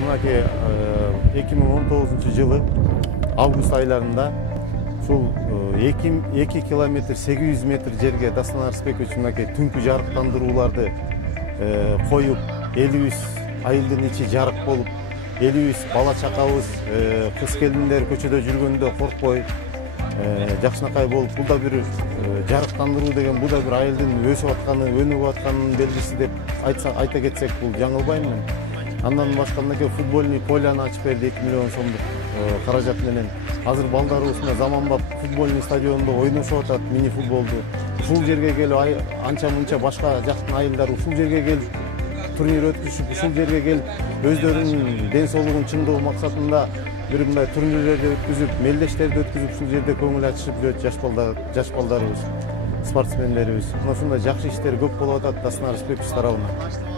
мынакей 2019 жылы август айларында ушул 2 километр 800 метр жерге Дастан Арысбекович мынакей түнкү жарыктандырууларды коюп, элибиз айылдын ичи жарык болуп, элибиз бала чакабыз, кыз келиндер көчөдө жүргөндө коркпой, жакшынакай болуп, бул да бир жарыктандыруу деген, бул да бир айылдын өсүп атканы, өнүгүп атканынын белгиси деп айта кетсек, бул жаңылбайм мен. Андан башка мынакей футбольный поляны ачып берди 2 миллион сомдук каражат менен. Азыр балдарыбыз заманбап футбольный стадиондо ойношуп атат мини футболду. Ушул жерге келип анча-мынча башка жактын айылдары ушул жерге келип турнир өткүзүп, ушул жерге келип өздөрүнүн ден соолугун чыңдоо максатында бир мындай турнирлерди өткүзүп, мелдештерди өткүзүп, ушул жерде көңүл ачышып жүрөт жаш балдарыбыз, спортсмендерибиз. Мына ушундай жакшы иштер көп болуп атат Дастан Арысбекович тарабынан.